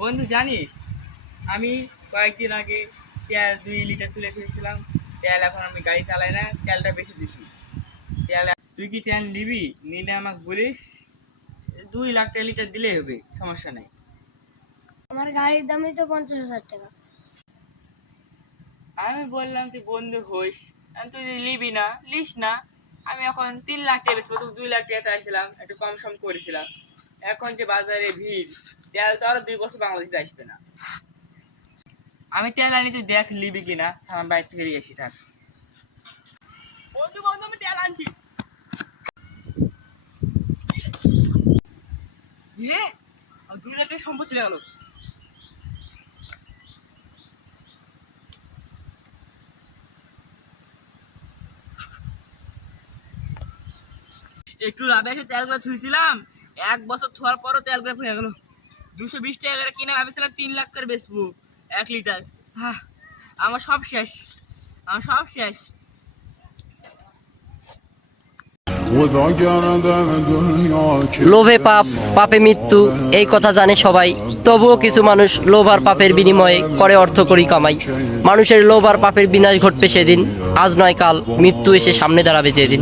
বন্ধু জানিস, আমি কয়েকদিন আগে তেল 2 লিটার তুলে খেয়েছিলাম। তেল এখন আমি গাড়ি চালাই না, তেলটা বেশি দিছি। তেল তুই কি তেল নিবি? নিলে আমাকে বলিস, 2 লাখ লিটার দিলেই হবে, সমস্যা নাই। আমার গাড়ির দামই তো 50,000 টাকা। আমি বললাম তুই বন্ধু হইস, আর তুই যদি নিবি না লিস না। আমি এখন 3 লাখ টাকা বেচবো, তুই 2 লাখ টাকা চাইছিলাম, একটু কম সম করেছিলাম। এখন যে বাজারে ভিড়, তেল তো আরো 2 বছর বাংলাদেশে আসবে না। আমি তেল আনি, তুই দেখ নিবি কিনা, আমার বাড়ি থেকে নিয়ে এসি থাক। বন্ধু বন্ধু আমি তেল আনছি। ইয়ে, আর 2 লাখ টাকা সম্পদ চলে গেল। একটু লাভে এসে তেলগুলো থুইছিলাম, 1 বছর থোয়ার পরও তেলগুলো হয়ে গেল। 220 টাকা করে কিনে ভাবছিলাম 3 লাখ করে বেচবো 1 লিটার। হ্যাঁ, আমার সব শেষ, আমার সব শেষ। লোভে পাপ, পাপে মৃত্যু, এই কথা জানে সবাই। তবুও কিছু মানুষ লোভ আর পাপের বিনিময়ে করে অর্থ করি কামাই। মানুষের লোভ আর পাপের বিনাশ ঘটবে সেদিন, আজ নয় কাল, মৃত্যু এসে সামনে দাঁড়াবে যেদিন।